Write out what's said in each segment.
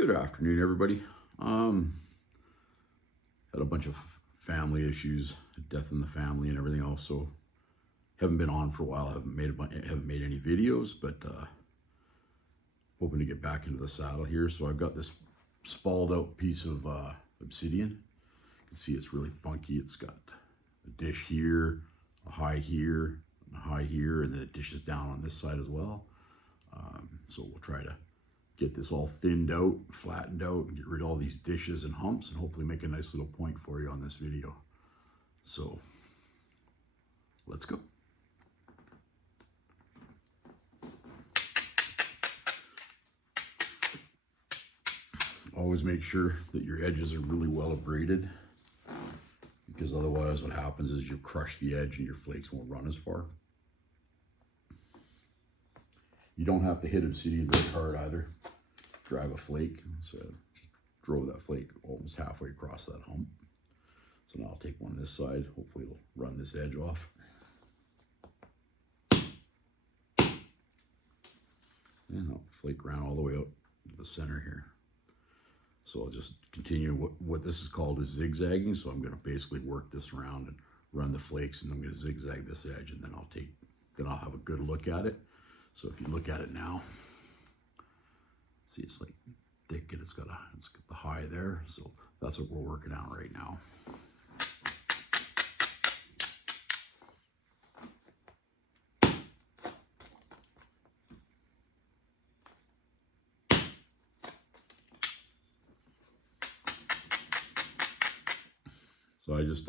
Good afternoon, everybody. Had a bunch of family issues, death in the family and everything else, so haven't been on for a while. Haven't made any videos, but hoping to get back into the saddle here. So I've got this spalled out piece of Obsidian. You can see it's really funky. It's got a dish here, a high here, and a high here, and then it dishes down on this side as well. So we'll try to get this all thinned out, flattened out, and get rid of all these dishes and humps, and hopefully make a nice little point for you on this video. So let's go. Always make sure that your edges are really well abraded, because otherwise what happens is you crush the edge and your flakes won't run as far. You don't have to hit Obsidian very hard either. Drive a flake, so just drove that flake almost halfway across that hump. So now I'll take one this side, hopefully it'll run this edge off. And I'll flake around all the way out to the center here. So I'll just continue what this is called is zigzagging. So I'm going to basically work this around and run the flakes, and I'm going to zigzag this edge, and then I'll have a good look at it. So if you look at it now, see it's like thick and it's got the high there. So that's what we're working on right now. So I just,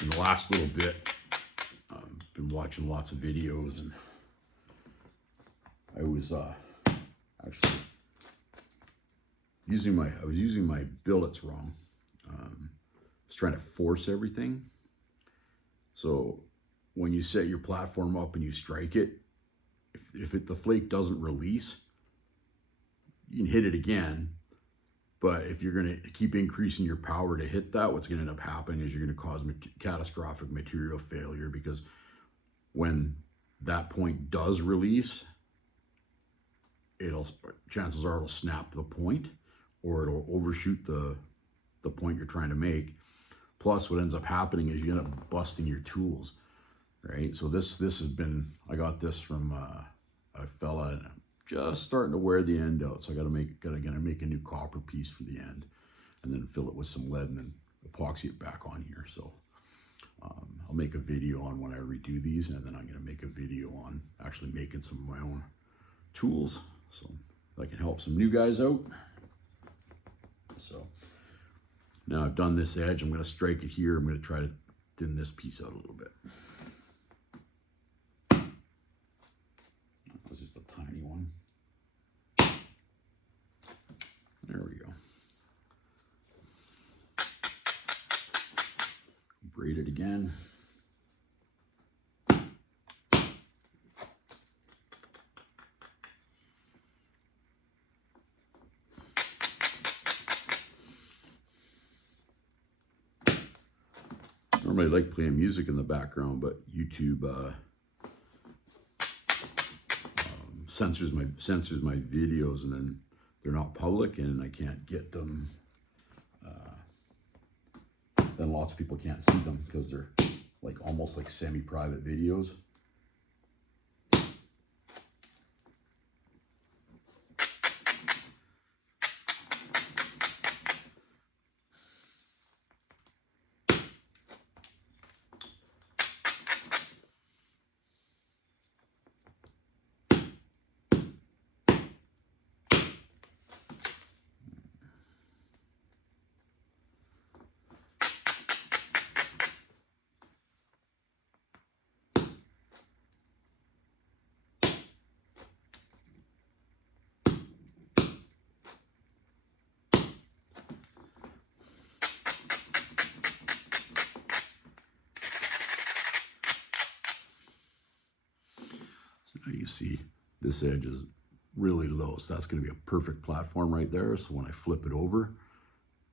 in the last little bit, been watching lots of videos, and I was actually I was using my billets wrong. I was trying to force everything. So when you set your platform up and you strike it, if the flake doesn't release, you can hit it again. But if you're going to keep increasing your power to hit that, what's going to end up happening is you're going to cause catastrophic material failure, because when that point does release, chances are it'll snap the point, or it'll overshoot the point you're trying to make. Plus, what ends up happening is you end up busting your tools, right? So this has been, I got this from a fella, and I'm just starting to wear the end out. So I gotta make a new copper piece for the end, and then fill it with some lead, and then epoxy it back on here. So I'll make a video on when I redo these, and then I'm going to make a video on actually making some of my own tools, so I can help some new guys out. So now I've done this edge, I'm going to strike it here. I'm going to try to thin this piece out a little bit. This is just a tiny one. There we go. Braid it again. Normally I like playing music in the background, but YouTube censors my videos, and then they're not public, and I can't get them. Then lots of people can't see them because they're like almost like semi-private videos. Now you see this edge is really low, so that's going to be a perfect platform right there. So when I flip it over,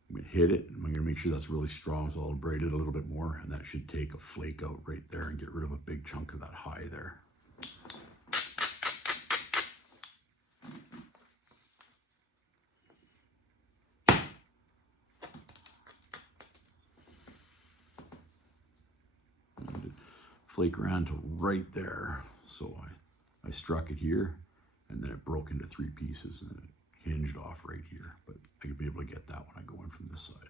I'm going to hit it, and I'm going to make sure that's really strong, so I'll braid it a little bit more, and that should take a flake out right there and get rid of a big chunk of that high there. flake ran to right there. So I struck it here, and then it broke into 3 pieces, and it hinged off right here. But I could be able to get that when I go in from this side.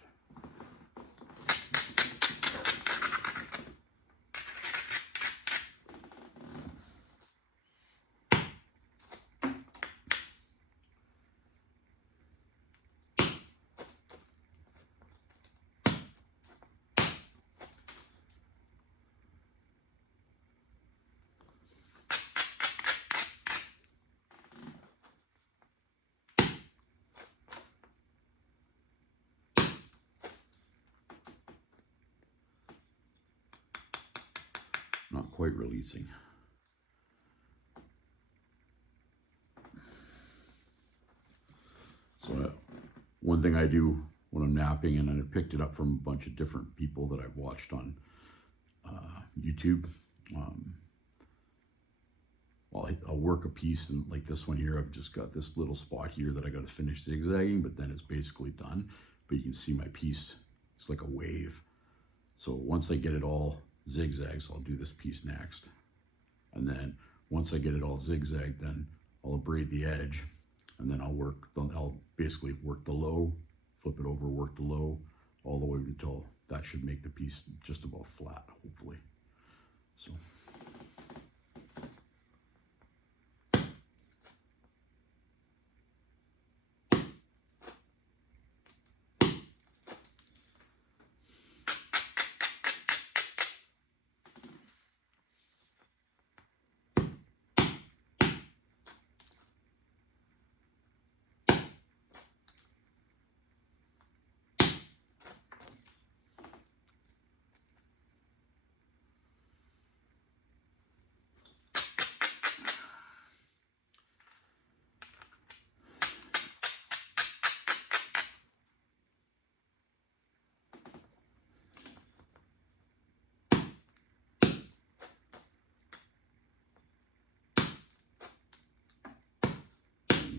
Not quite releasing. So one thing I do when I'm napping, and I picked it up from a bunch of different people that I've watched on YouTube. I'll work a piece, and like this one here, I've just got this little spot here that I got to finish zigzagging, but then it's basically done. But you can see my piece, it's like a wave. So once I get it all zigzags, I'll do this piece next. And then once I get it all zigzagged, then I'll abrade the edge, and then I'll basically work the low, flip it over, work the low, all the way until that should make the piece just about flat, hopefully. So.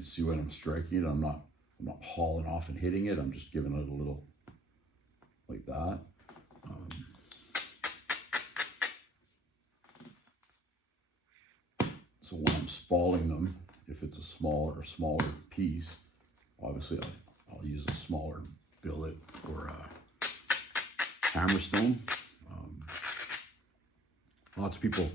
See when I'm striking it, I'm not hauling off and hitting it. I'm just giving it a little like that. So when I'm spalling them, if it's a smaller piece, obviously I'll use a smaller billet or a hammerstone. Lots of people,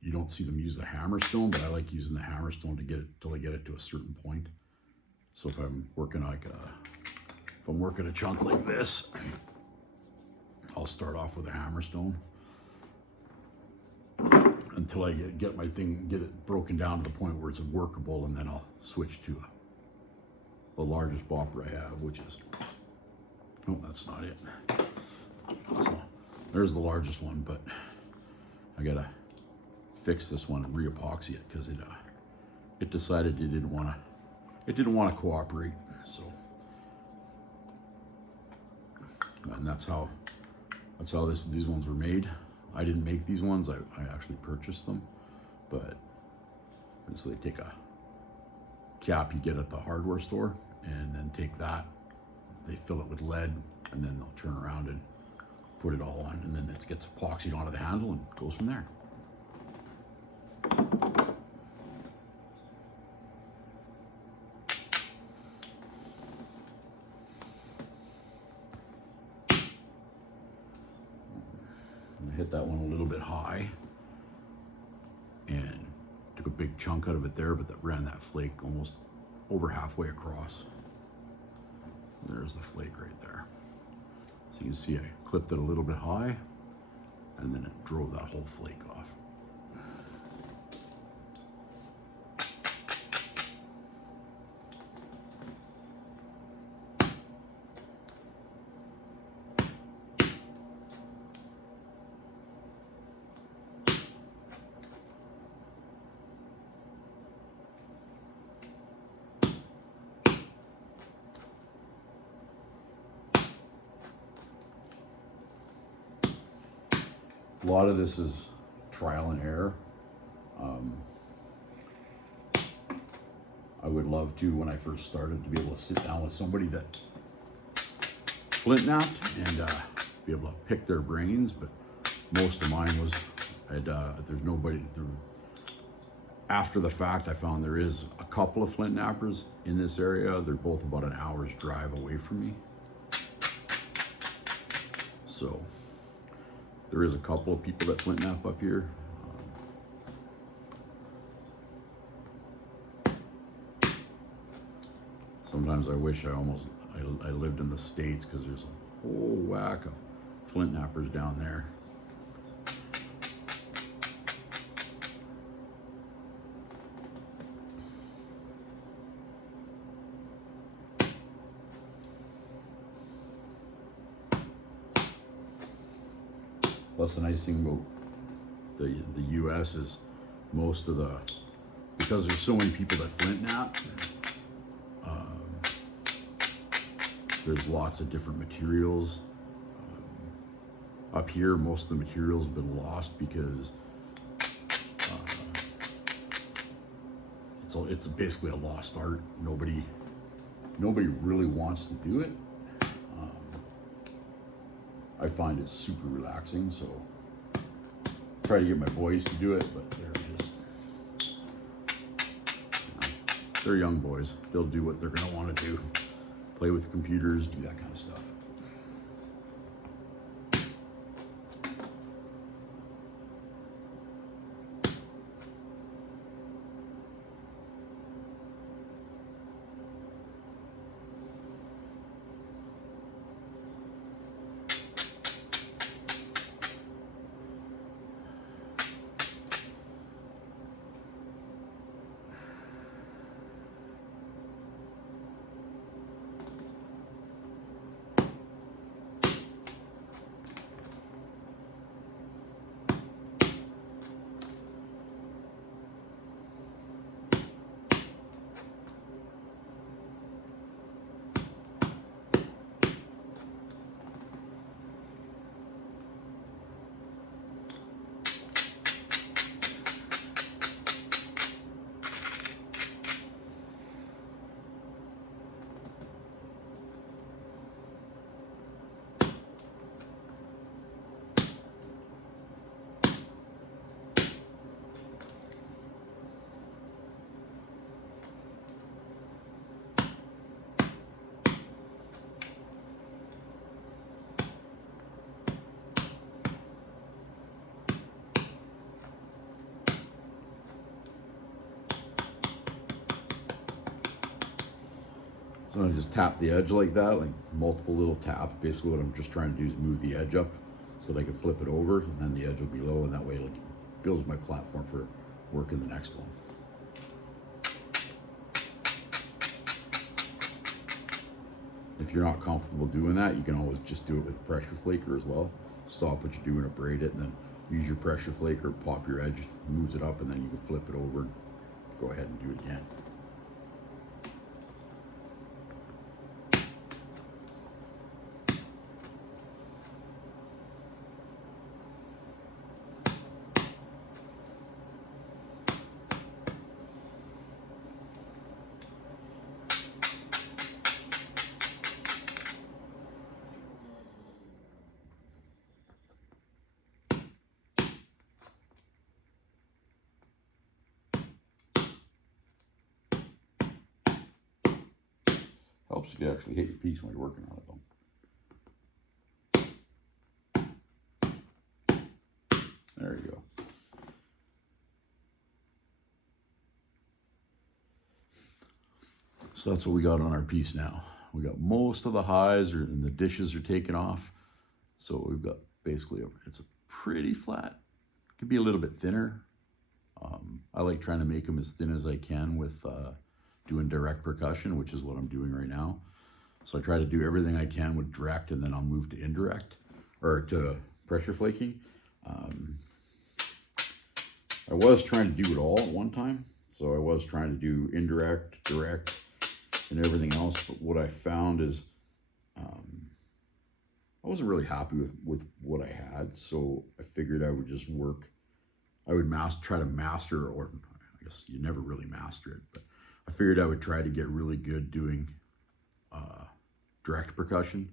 you don't see them use the hammerstone, but I like using the hammerstone to get it till I get it to a certain point. So if I'm working a chunk like this, I'll start off with a hammerstone until I get it broken down to the point where it's workable, and then I'll switch to the largest bopper I have, which is, oh, that's not it. So there's the largest one, but I gotta fix this one and re-epoxy it because it decided it didn't want to cooperate. So, and that's how these ones were made. I didn't make these ones. I actually purchased them, but so they take a cap you get at the hardware store, and then take that, they fill it with lead, and then they'll turn around and put it all on, and then it gets epoxied onto the handle and goes from there. Hit that one a little bit high and took a big chunk out of it there, but that ran that flake almost over halfway across. There's the flake right there. So you can see I clipped it a little bit high, and then it drove that whole flake off. A lot of this is trial and error. I would love to, when I first started, to be able to sit down with somebody that flint knapped and be able to pick their brains, but most of mine was, there's nobody, after the fact I found there is a couple of flint knappers in this area. They're both about an hour's drive away from me. So there is a couple of people that flint knap up here. Sometimes I wish I lived in the States, because there's a whole whack of flint knappers down there. Plus, the nice thing about the U.S. is because there's so many people that flint knap, there's lots of different materials. Up here, most of the materials have been lost because it's basically a lost art. Nobody really wants to do it. I find it super relaxing, so try to get my boys to do it, but they're young boys. They'll do what they're gonna want to do. Play with computers, do that kind of stuff. So I just tap the edge like that, like multiple little taps. Basically what I'm just trying to do is move the edge up so that I can flip it over, and then the edge will be low, and that way it builds my platform for working the next one. If you're not comfortable doing that, you can always just do it with a pressure flaker as well. Stop what you're doing, abrade it, and then use your pressure flaker, pop your edge, moves it up, and then you can flip it over and go ahead and do it again. Helps if you actually hit your piece when you're working on it though. There you go. So that's what we got on our piece now. We got most of the highs and the dishes are taken off. So we've got basically, it's a pretty flat. It could be a little bit thinner. I like trying to make them as thin as I can with doing direct percussion, which is what I'm doing right now. So I try to do everything I can with direct, and then I'll move to indirect, or to pressure flaking. I was trying to do it all at one time. So I was trying to do indirect, direct, and everything else. But what I found is I wasn't really happy with what I had. So I figured I would just work. I would try to master, or I guess you never really master it, but I figured I would try to get really good doing direct percussion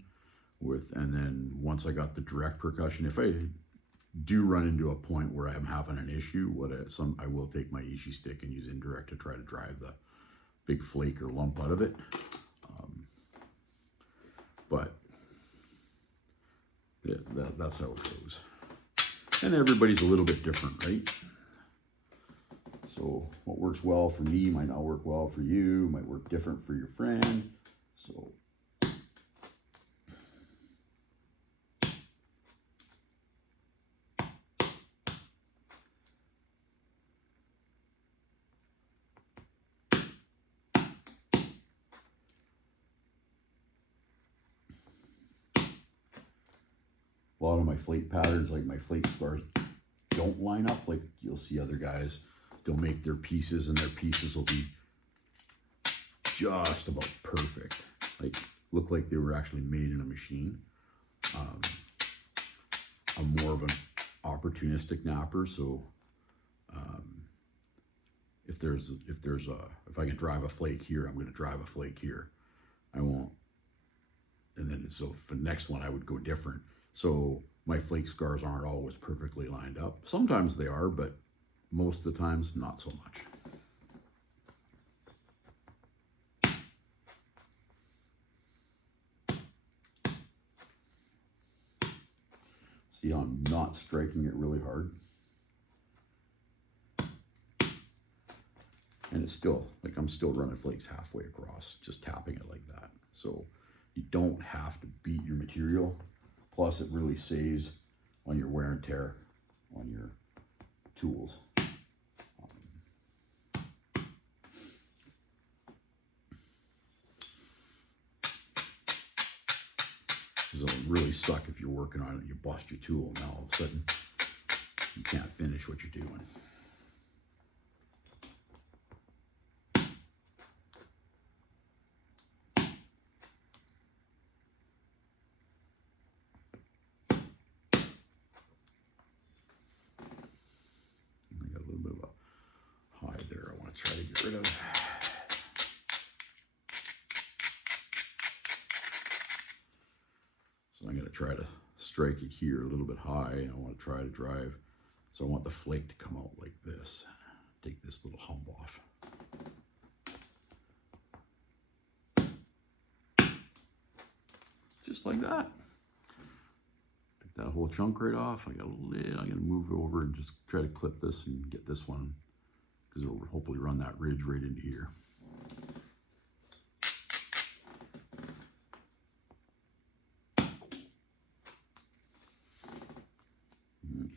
and then once I got the direct percussion, if I do run into a point where I'm having an issue, I will take my Ishi stick and use indirect to try to drive the big flake or lump out of it. But yeah, that's how it goes. And everybody's a little bit different, right? So what works well for me might not work well for you, might work different for your friend. So a lot of my flake patterns, like my flake spars, don't line up. Like you'll see other guys, they'll make their pieces and their pieces will be just about perfect. Like look like they were actually made in a machine. I'm more of an opportunistic napper, so if I can drive a flake here, I'm going to drive a flake here. I won't. And then so for the next one, I would go different. So my flake scars aren't always perfectly lined up. Sometimes they are, but most of the times, not so much. See how I'm not striking it really hard? And it's still, like I'm still running flakes halfway across, just tapping it like that. So you don't have to beat your material. Plus it really saves on your wear and tear on your tools. It'll really suck if you're working on it, you bust your tool, and now all of a sudden you can't finish what you're doing. I got a little bit of a hide there I want to try to get rid of. So I'm going to try to strike it here a little bit high, and I want to try to drive. So I want the flake to come out like this. Take this little hump off. Just like that. Take that whole chunk right off. I got a lid. I'm going to move it over and just try to clip this and get this one, because it'll hopefully run that ridge right into here.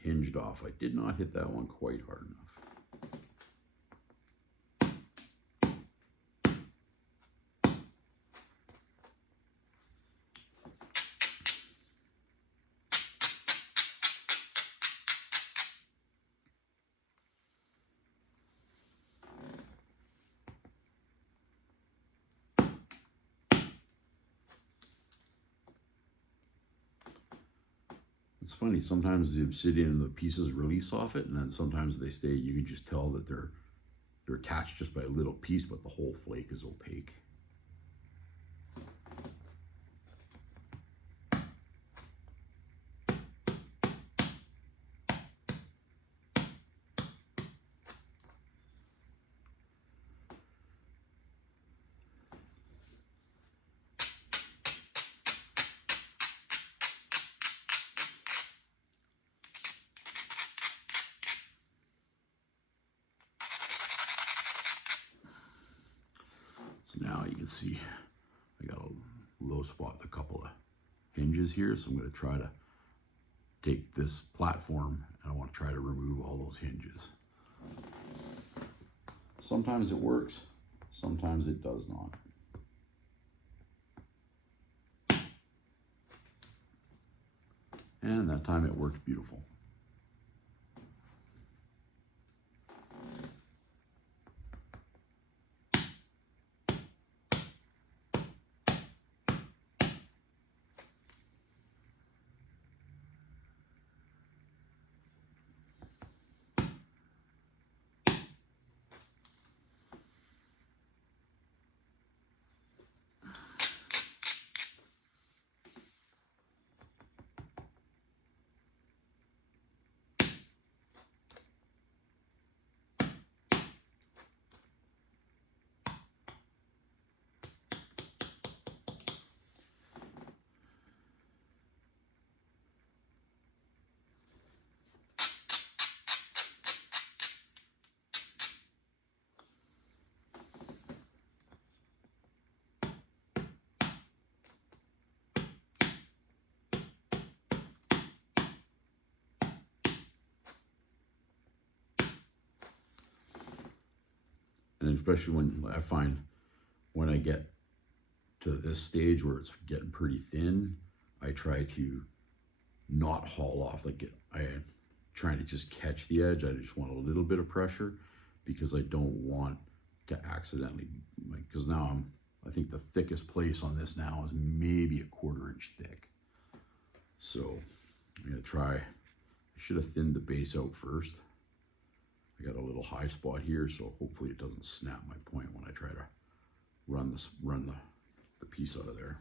Hinged off. I did not hit that one quite hard enough. It's funny, sometimes the obsidian and the pieces release off it, and then sometimes they stay. You can just tell that they're attached just by a little piece, but the whole flake is opaque. So now you can see I got a low spot with a couple of hinges here, so I'm going to try to take this platform and I want to try to remove all those hinges. Sometimes it works, sometimes it does not. And that time it worked beautiful. especially when I find when I get to this stage where it's getting pretty thin, I try to not haul off. Like I'm trying to just catch the edge. I just want a little bit of pressure because I don't want to accidentally, because now I think the thickest place on this now is maybe a 1/4 inch thick. So I'm gonna try, I should have thinned the base out first. I got a little high spot here, so hopefully it doesn't snap my point when I try to run the piece out of there.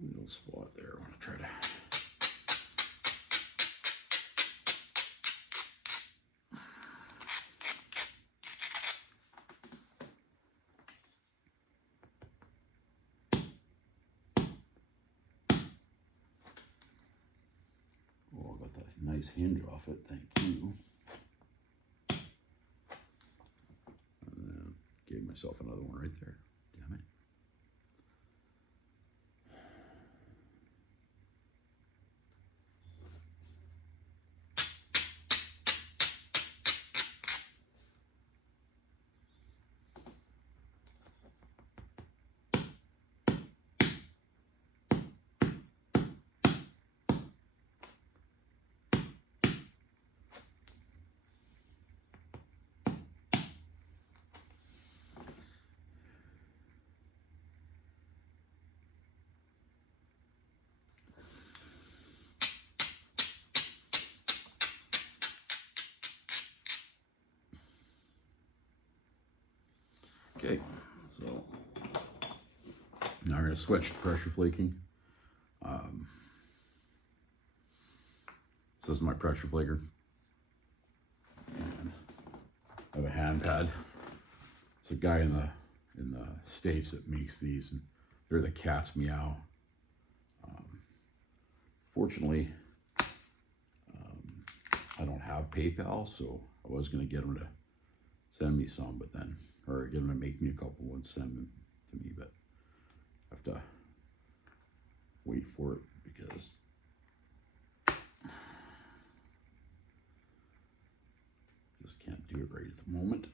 Little spot there. I want to try to. Oh, I got that nice hinge off it. Thank you. And then gave myself another one right there. Damn it. Okay, so now we're going to switch to pressure flaking. So this is my pressure flaker. And I have a hand pad. It's a guy in the States that makes these, and they're the cat's meow. Fortunately, I don't have PayPal, so I was going to get them to send me some, but then, or get them to make me a couple and send them to me, but I have to wait for it because just can't do it right at the moment.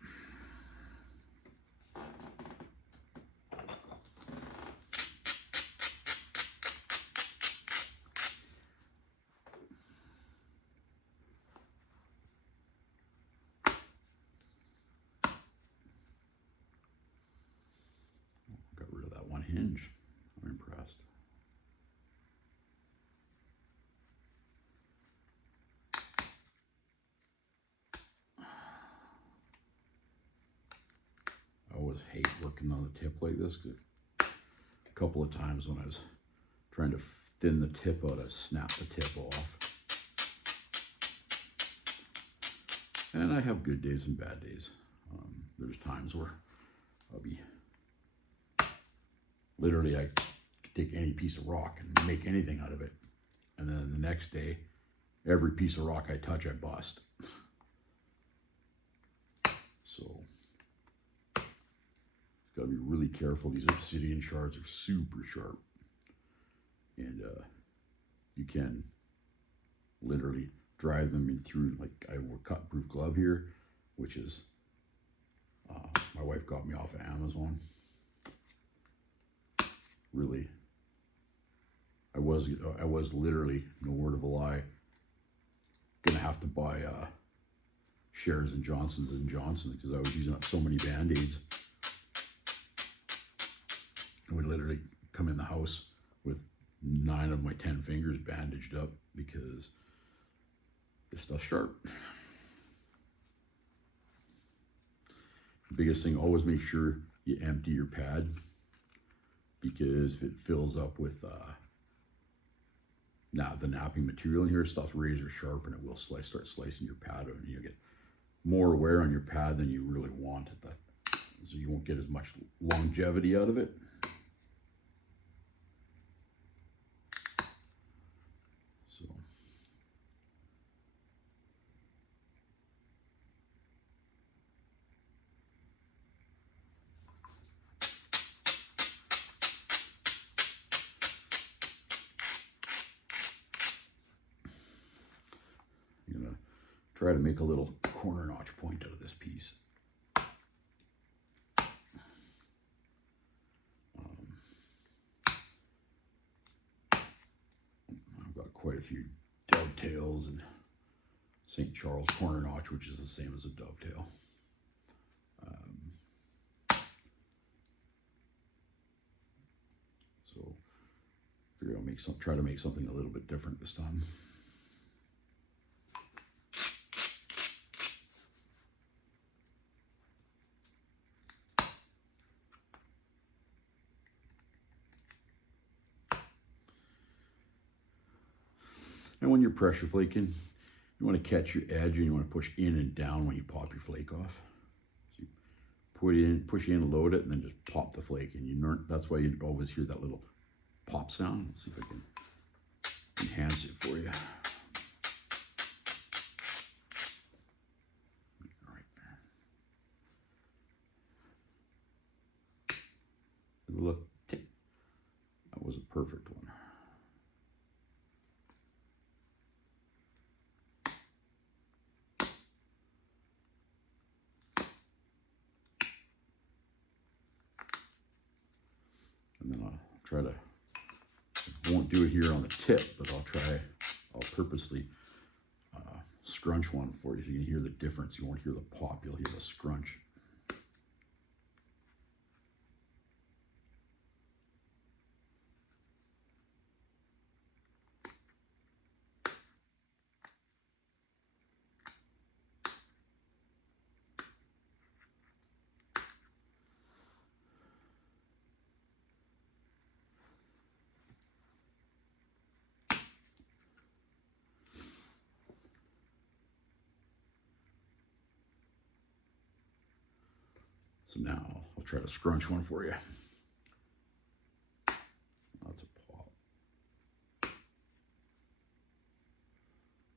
Got rid of that one hinge. I'm impressed. I always hate working on the tip like this, because a couple of times when I was trying to thin the tip out, I snapped the tip off. And I have good days and bad days. There's times where I'll be, literally I could take any piece of rock and make anything out of it. And then the next day, every piece of rock I touch, I bust. So, gotta be really careful. These obsidian shards are super sharp. And you can literally drive them in through, like I wear cut-proof glove here, which is, my wife got me off of Amazon. Really I was literally, no word of a lie, gonna have to buy Shares and Johnson's and Johnson because I was using up so many Band-Aids. I would literally come in the house with 9 of my 10 fingers bandaged up because this stuff's sharp. The biggest thing, always make sure you empty your pad, because if it fills up with the napping material in here, stuff's razor sharp and it will start slicing your pad out, and you get more wear on your pad than you really want at that, so you won't get as much longevity out of it. So I'm gonna try to make a little corner notch point out of this piece. I've got quite a few dovetails and St. Charles corner notch, which is the same as a dovetail. So figure I'll try to make something a little bit different this time. And when you're pressure flaking, you want to catch your edge and you want to push in and down when you pop your flake off. So you put it in, push in, load it, and then just pop the flake. And that's why you always hear that little pop sound. Let's see if I can enhance it for you. Right there. Look, that was a perfect one. And then I'll try to, won't do it here on the tip, but I'll purposely scrunch one for you so you can hear the difference. You won't hear the pop, you'll hear the scrunch. So now I'll try to scrunch one for you. That's a pop.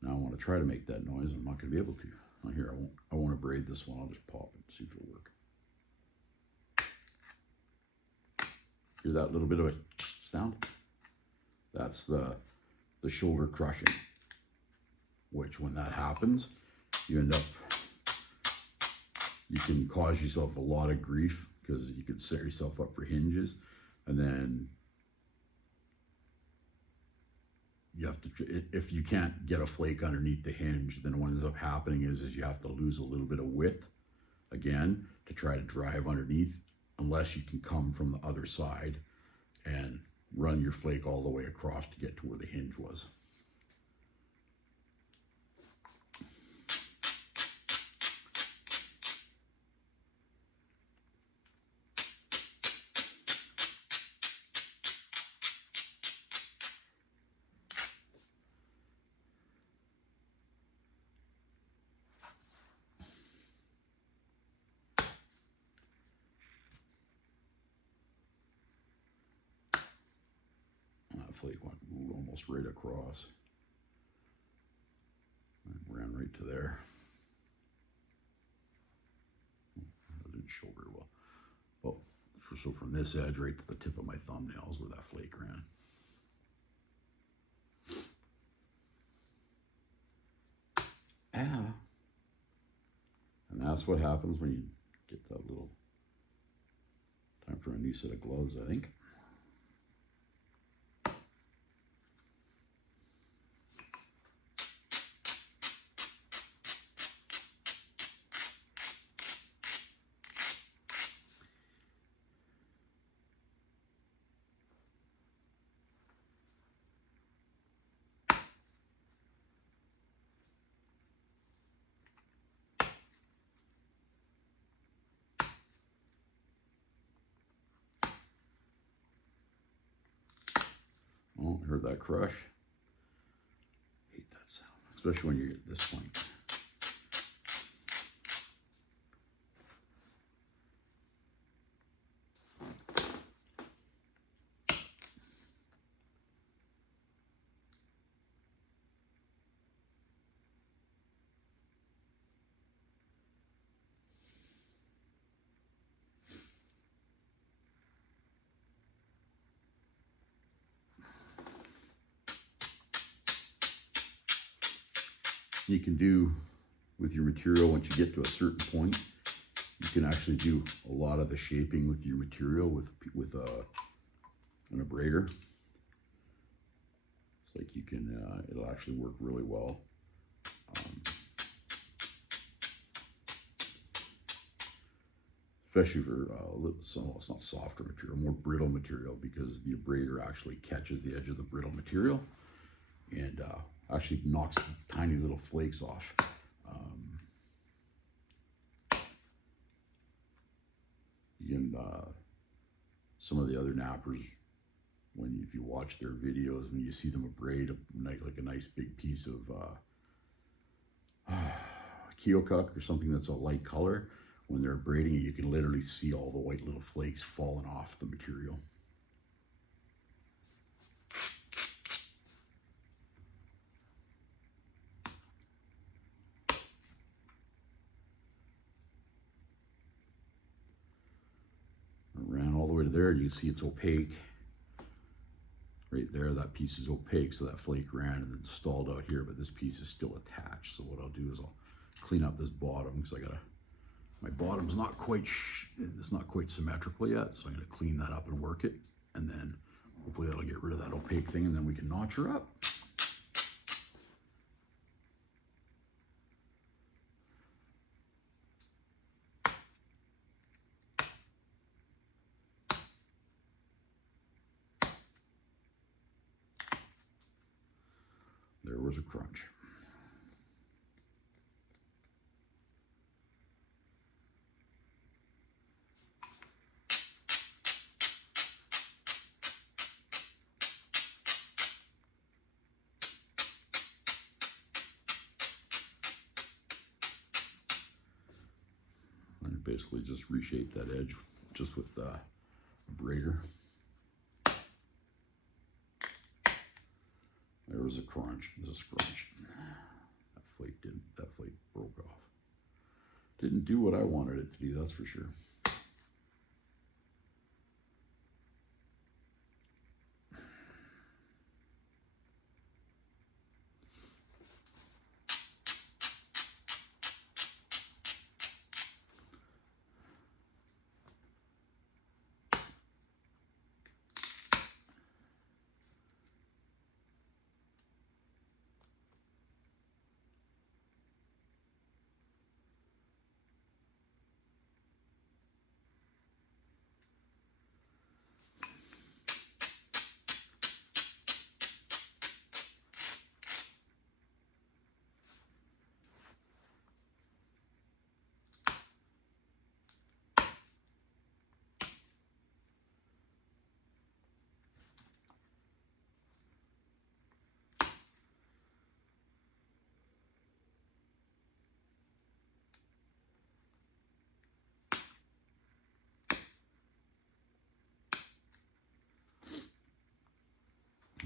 Now I want to try to make that noise. I'm not going to be able to. Now here, I won't abrade this one. I'll just pop it and see if it'll work. Hear that little bit of a sound? That's the shoulder crushing, which when that happens, you can cause yourself a lot of grief because you could set yourself up for hinges, and then you have to, if you can't get a flake underneath the hinge, then what ends up happening is you have to lose a little bit of width again to try to drive underneath, unless you can come from the other side and run your flake all the way across to get to where the hinge was. That flake went almost right across and ran right to there. I didn't show very well. Well, so from this edge right to the tip of my thumbnails where that flake ran. Ah. And that's what happens when you get that little, time for a new set of gloves, I think. Oh, heard that crush. Hate that sound, especially when you get this point. You can do with your material, once you get to a certain point, you can actually do a lot of the shaping with your material with an abrader. It's like you can, it'll actually work really well. Especially for it's not softer material, more brittle material, because the abrader actually catches the edge of the brittle material and actually knocks tiny little flakes off. Some of the other nappers, if you watch their videos, when you see them abrade like a nice big piece of keokuk or something that's a light color, when they're abrading it, you can literally see all the white little flakes falling off the material. Ran all the way to there. You can see it's opaque. Right there, that piece is opaque, so that flake ran and then stalled out here, but this piece is still attached. So what I'll do is I'll clean up this bottom, because my bottom's not quite, it's not quite symmetrical yet, so I'm gonna clean that up and work it, and then hopefully that'll get rid of that opaque thing, and then we can notch her up. There was a crunch. And basically just reshape that edge just with the abrader. There was a crunch. There's a scrunch. That flake broke off. Didn't do what I wanted it to do, that's for sure.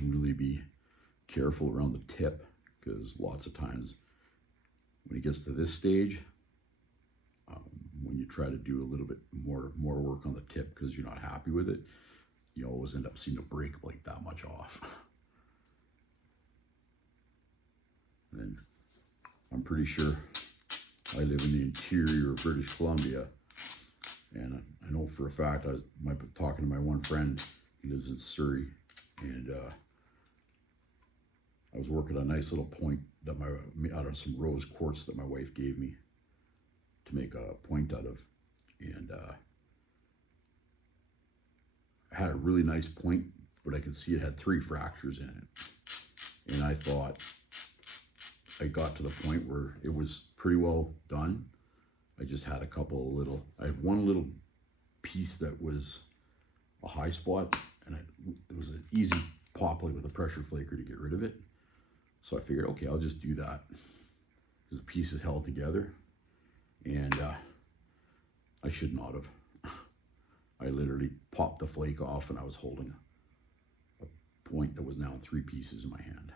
Really be careful around the tip, because lots of times when it gets to this stage, when you try to do a little bit more work on the tip because you're not happy with it, you always end up seeing a break like that much off. And I'm pretty sure I live in the interior of British Columbia, and I know for a fact, I was talking to my one friend, he lives in Surrey, and I was working a nice little point that out of some rose quartz that my wife gave me to make a point out of, and I had a really nice point, but I could see it had 3 fractures in it, and I thought I got to the point where it was pretty well done. I just had I had one little piece that was a high spot, and it was an pop like with a pressure flaker to get rid of it. So I figured, okay, I'll just do that because the piece is held together, and I should not have. I literally popped the flake off, and I was holding a point that was now in 3 pieces in my hand.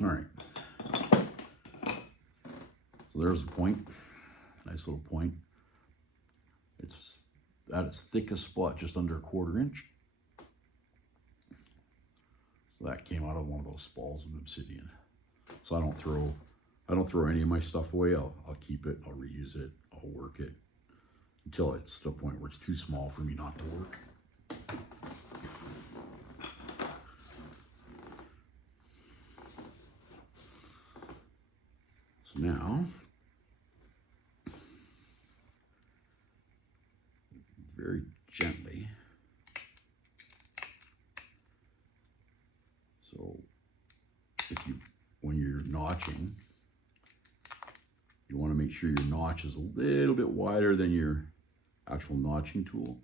All right. So there's the point. Nice little point. It's at its thickest spot, just under 1/4 inch. So that came out of one of those spalls of Obsidian. So I don't throw any of my stuff away. I'll keep it, I'll reuse it, I'll work it until it's to the point where it's too small for me not to work. So now, very gently, so when you're notching, you want to make sure your notch is a little bit wider than your actual notching tool,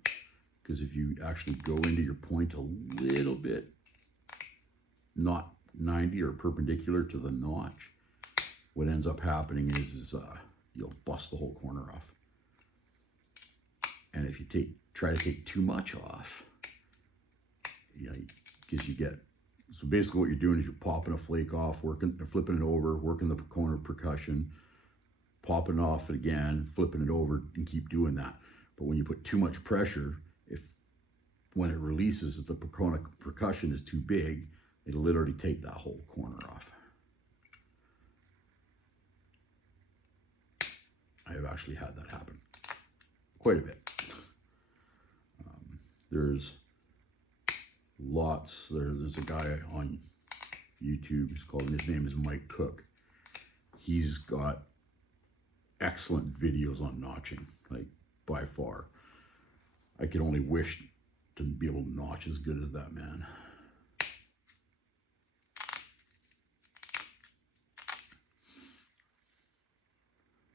because if you actually go into your point a little bit, not 90 or perpendicular to the notch, what ends up happening is you'll bust the whole corner off. And if you try to take too much off, because you get, so basically what you're doing is you're popping a flake off, flipping it over, working the corner percussion, popping off it again, flipping it over, and keep doing that. But when you put too much pressure, when it releases, if the percussion is too big, it'll literally take that whole corner off. I have actually had that happen quite a bit. There's lots. There's a guy on YouTube. His name is Mike Cook. He's got excellent videos on notching, like by far. I could only wish to be able to notch as good as that man.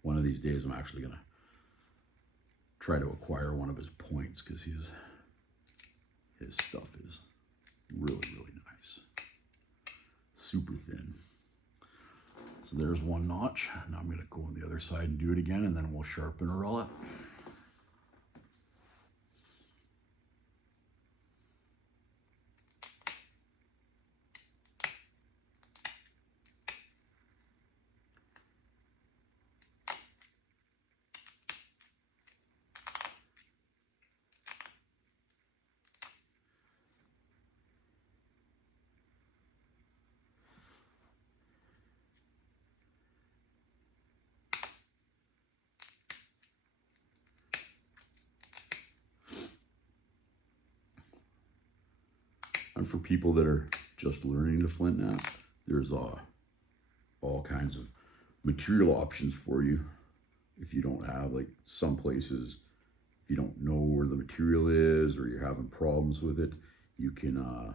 One of these days I'm actually gonna try to acquire one of his points, because his stuff is really, really nice. Super thin. So there's one notch. Now I'm gonna go on the other side and do it again, and then we'll sharpen or roll it. And for people that are just learning to flint knot, there's all kinds of material options for you. If you don't have, like some places, if you don't know where the material is or you're having problems with it, you can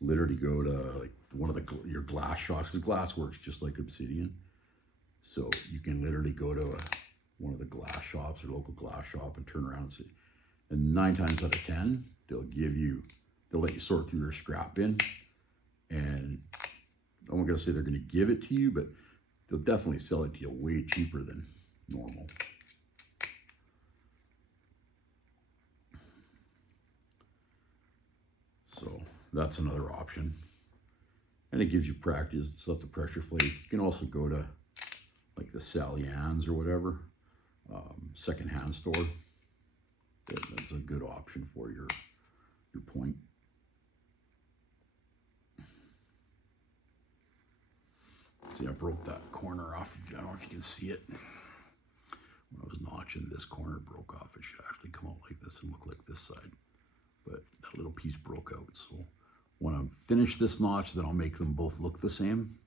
literally go to like one of your glass shops, because glass works just like Obsidian. So you can literally go to one of the glass shops or local glass shop and turn around and see. And 9 times out of 10, they'll let you sort through their scrap bin, and I'm not gonna say they're gonna give it to you, but they'll definitely sell it to you way cheaper than normal. So that's another option, and it gives you practice. It's not the pressure flake. You can also go to like the Sally Ann's or whatever secondhand store. That's a good option for your point. See, I broke that corner off. I don't know if you can see it. When I was notching, this corner broke off. It should actually come out like this and look like this side. But that little piece broke out. So when I'm finished this notch, then I'll make them both look the same.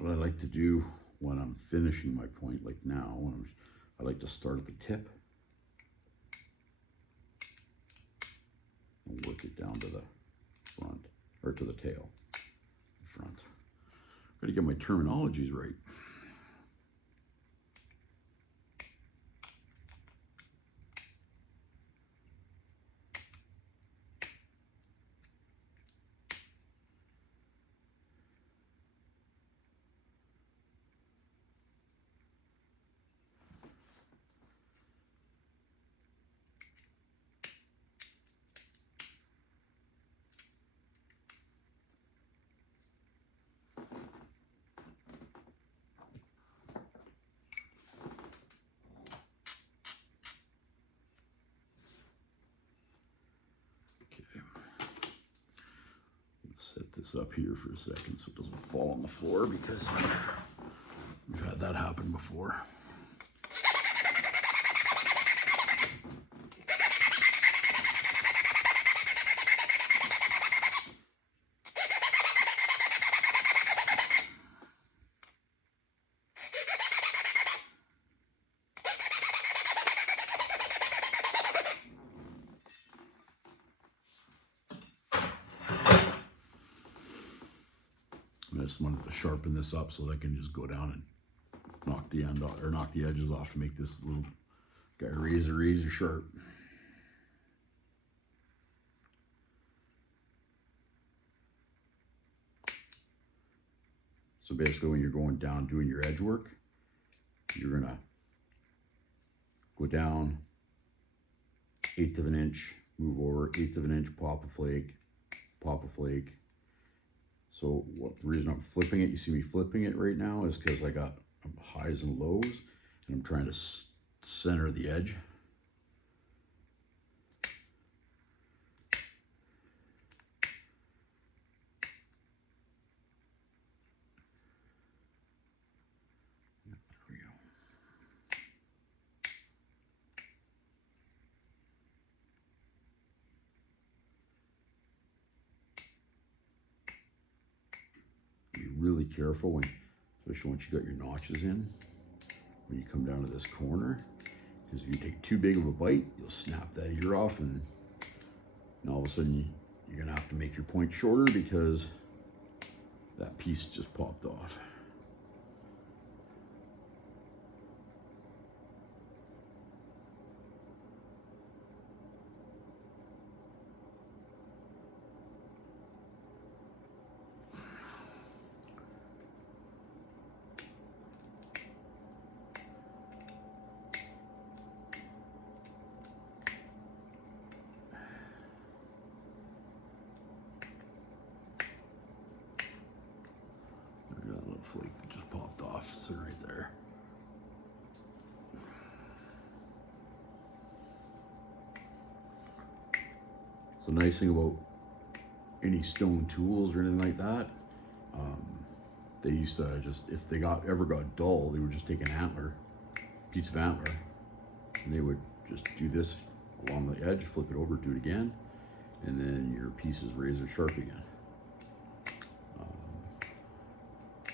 what I like to do when I'm finishing my point, like now, I like to start at the tip and work it down to the front, or to the tail, front. Gotta get my terminologies right. Set this up here for a second so it doesn't fall on the floor, because we've had that happen before. I just wanted to sharpen this up so that I can just go down and knock the end off, or knock the edges off, to make this little guy razor sharp. So basically, when you're going down doing your edge work, you're gonna go down 1/8 of an inch, move over 1/8 of an inch, pop a flake, pop a flake. So the reason I'm flipping it, you see me flipping it right now, is because I got highs and lows, and I'm trying to center the edge. There we go. Be really careful when, especially once you got your notches in, when you come down to this corner, because if you take too big of a bite, you'll snap that ear off, and all of a sudden you're gonna have to make your point shorter because that piece just popped off. Flake that just popped off, so right there. So the nice thing about any stone tools or anything like that, they used to just, if they ever got dull, they would just take an antler, piece of antler, and they would just do this along the edge, flip it over, do it again, and then your piece is razor sharp again.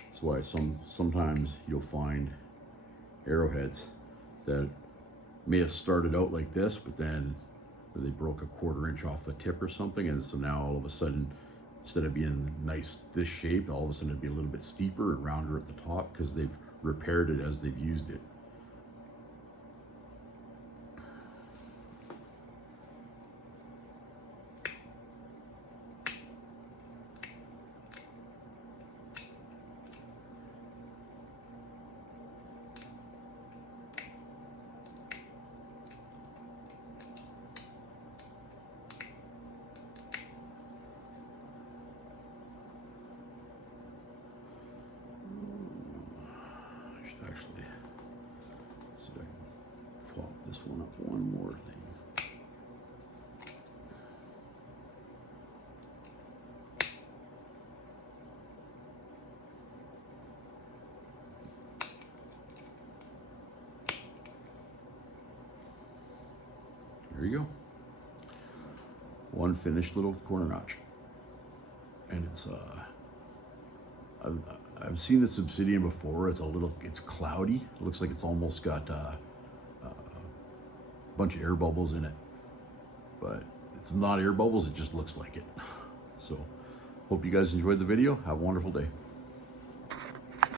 That's why sometimes you'll find arrowheads that may have started out like this, but then they broke 1/4 inch off the tip or something, and so now all of a sudden, instead of being nice this shape, all of a sudden it'd be a little bit steeper and rounder at the top because they've repaired it as they've used it. Actually, see if I can pop this one up one more thing. There you go. One finished little corner notch. And it's I've seen this Obsidian before. It's cloudy. It looks like it's almost got a bunch of air bubbles in it, but it's not air bubbles. It just looks like it. So hope you guys enjoyed the video. Have a wonderful day.